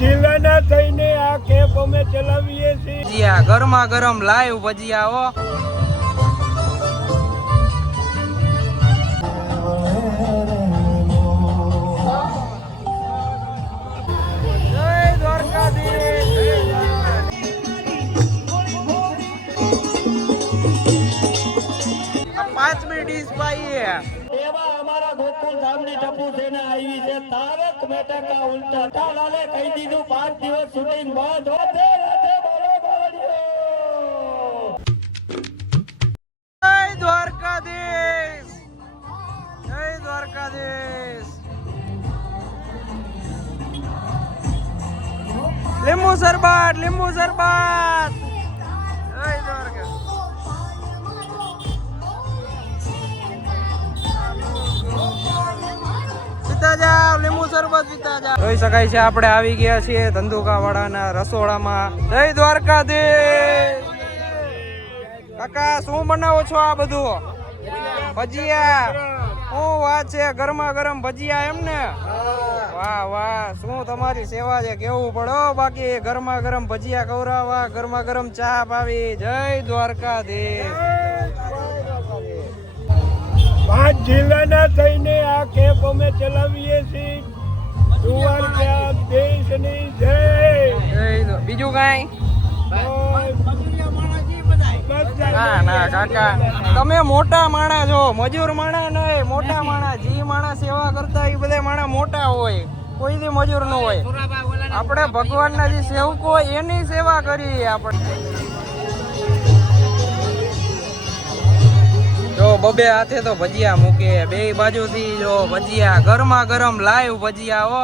જિલ્લાના થઈને આ કેપ અમે ચલાવીએ છીએ. ભજીયા ગરમા ગરમ લાઈવ ભજીયા હો. જય દ્વારકાધીશ. 5મી ડીશ પાઈએ એવા અમારા ગોકુળ ધામની ટપુ સેના આવી છે. તારક મહેતા કા ઉલ્ટા ચાલાલે કહી દીધું 5 દિવસ શૂટિંગ બંધ. હોતે રાતે બોલો બોલિયો. જય દ્વારકાધીશ. જય દ્વારકાધીશ. લીંબુ શરબત લીંબુ શરબત. જય દ્વારકા. પીતા જાવ લીંબુ શરબત પીતા જાવ. જોઈ શકાય છે આપણે આવી ગયા છીએ ધંધુકા વાળાના રસોડામાં. જય દ્વારકાધીશ. કાકા શું બનાવો છો આ બધું? ભજીયા. શું વાત છે, ગરમા ગરમ ભજીયા એમ ને? વાહ વાહ, શું તમારી સેવા છે, કેવું પડો. બાકી ગરમા ગરમ ભજીયા ખવડાવવા, ગરમા ગરમ ચા પાવી. જય દ્વારકાધીશ. 5 જિલ્લાના થઈને આ કેપ અમે ચલાવીએ છીએ. દ્વારકા દેશની જય. બીજું કઈ? ના ના કાકા, તમે મોટા માણા છો, મજૂર માણા નહીં, મોટા માણા. જે માણા સેવા કરતા એ બધા માણા મોટા હોય, કોઈથી મજૂર ન હોય. આપણે ભગવાનના જે સેવકો એની સેવા કરીએ આપણે. જો બબે હાથે તો ભજીયા મૂકે, બે બાજુથી જો ભજીયા ગરમા ગરમ લાઈવ ભજીયા હો.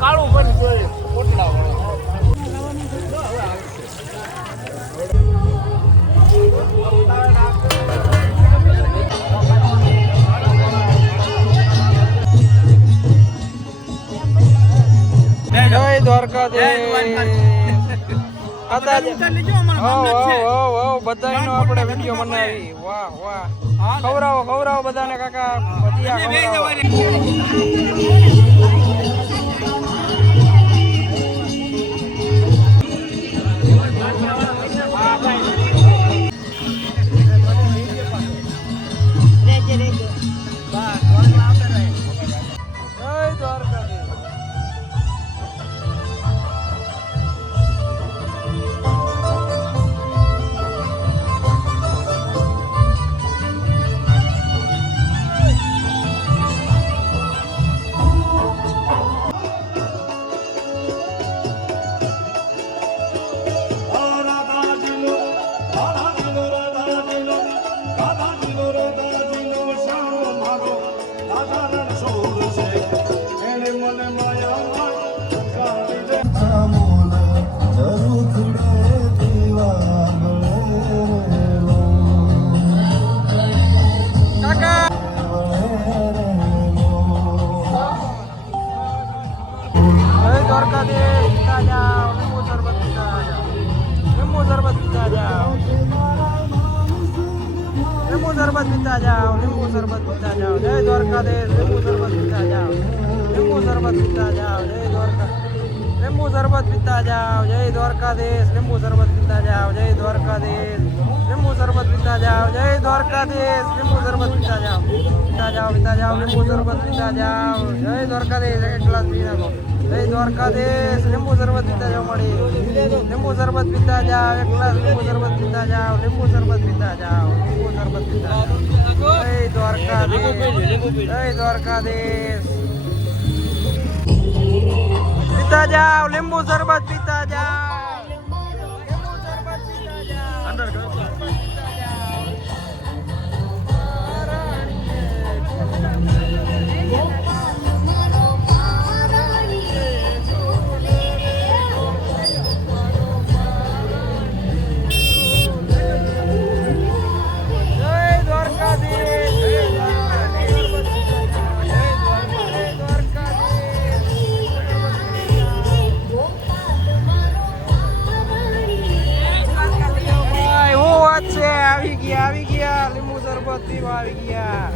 કાળું પણ જોઈએ પોટલા જય દ્વારકાધીશ. બધાનો આપણે વિડીયો બનાવી. વાહ વાહ, ખવડાવો ખવડાવો બધાને કાકા ભજીયા ખવડાવો. લીંબુ શરબત પીતા જાઓ, લીંબુ શરબત પીતા જાઓ. જય દ્વારકાધીશ. લીંબુ શરબત પીતા જાઓ, લીંબુ શરબત પીતા જાઓ. જય દ્વારકા. લીંબુ શરબત પીતા જાઓ. જય દ્વારકાધીશ. લીંબુ શરબત પીતા જાઓ. જય દ્વારકાધીશ. લીંબુ શરબત પીતા જાઓ. જય દ્વારકાધીશ. લીંબુ શરબત પીતા જાઓ. પીતા જાઓ પીતા જાઓ. લીંબુ શરબત પીતા જાઓ. જય દ્વારકાધીશ. એક ગ્લાસ પી નાખો. જય દ્વારકાધીશ. લીંબુ શરબત પીતા જાઓ. મળી લીંબુ શરબત પીતા જાઓ. એક ગ્લાસ લીંબુ શરબત પીતા જાઓ. લીંબુ શરબત પીતા જાઓ. લીંબુ શરબત પીતા જાઓ. જય દ્વારકાધીશ. જય દ્વારકાધીશ. પીતા જાઓ. લીંબુ શરબત પીતા જાઓ. લીંબુ શરબત પીતા જાઓ. અંદર લીંબુ શરબત પીવા આવી ગયા.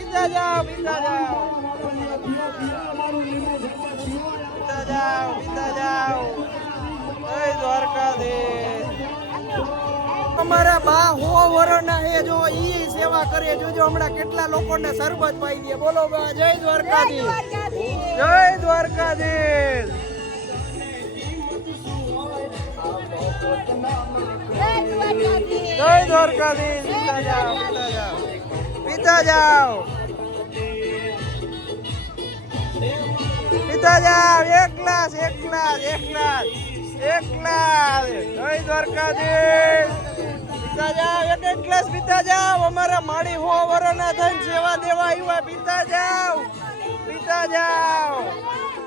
પીતા જાઓ, પીતા જાઓ, પીતા જાઓ, પીતા જાઓ. જય દ્વારકાધીશ. અમારા બા હો વરના એ જો ઈ સેવા કરે, જોજો હમણાં કેટલા લોકોને શરબત પાઈ દે. બોલો બા, જય દ્વારકાધીશ, જય દ્વારકાધીશ. જય દ્વારકાધીશ. પીતા જાઓ, પીતા જાઓ, પીતા જાઓ, પીતા જાઓ. એક ગ્લાસ, એક ગ્લાસ, એક ગ્લાસ, એક ગ્લાસ. જય દ્વારકાધીશ. પીતા જાઓ, એક એક ગ્લાસ પીતા જાઓ. અમારા માળી હો વરના થઈને સેવા દેવા આવ્યા. પીતા જાઓ, પીતા જાઓ,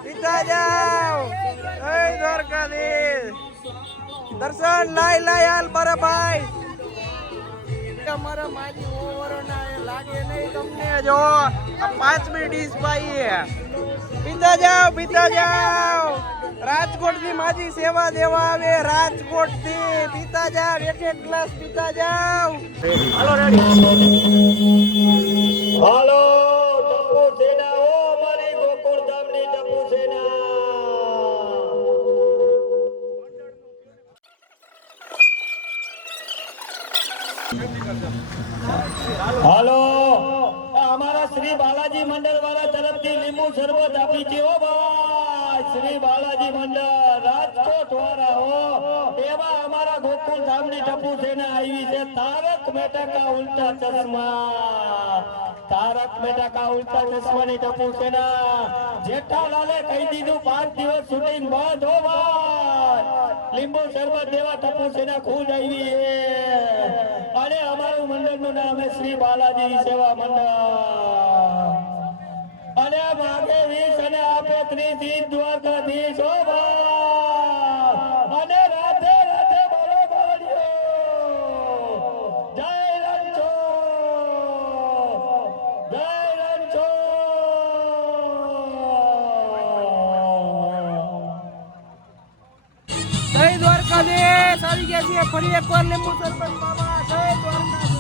પીતા જાઓ. જય દ્વારકાધીશ. દર્શન લાઈ લાઈ હાલ મારા ભાઈ. અમારા માજી ઓવરના એ લાગે નહીં તમને. જો આ 5મી ડીશ પાઈએ. પીતા જાઓ, પીતા જાઓ. રાજકોટ થી માજી સેવા દેવા આવે, રાજકોટ થી. પીતા જાઓ, એક એક ગ્લાસ પીતા જાઓ. હાલો રેડી. હાલો ટપુ સેના, ઓ મારી ગોકુળ ધામની ટપુ સેના. હાલો, અમારા શ્રી બાલાજી મંડળ વાળા તરફથી લીંબુ શરબત આપી છે. ઓ ભાઈ, શ્રી બાલાજી મંડળ રાજકોટ વાળા હો, એવા અમારા ગોકુળ ધામની ટપુ સેના આવી છે. તારક મહેતા કા ઉલ્ટા ચશ્મા, તારક મહેતા કા ઉલ્ટા ચશ્માની ટપુ સેના. જેઠાલાલે કહી દીધું 5 દિવસ શૂટિંગ બંધ. હો ભાઈ, લીંબુ શરબત દેવા ટપુ સેના ખુદ આવી છે. અને અમારું મંડળનું નામ છે શ્રી બાલાજી સેવા મંડળ. અને માગે 20 અને આપે 30 ઈદ દ્વારકાધીશ. હો ભાઈ, અને રાધે રાધે બોલો બોલ્યો. જય રણછો, જય રણછો. જય દ્વારકાધીશ. આવી ગયા છીએ ફરી એકવાર લીંબુ શરબત બાબા. જય દ્વારકાધીશ.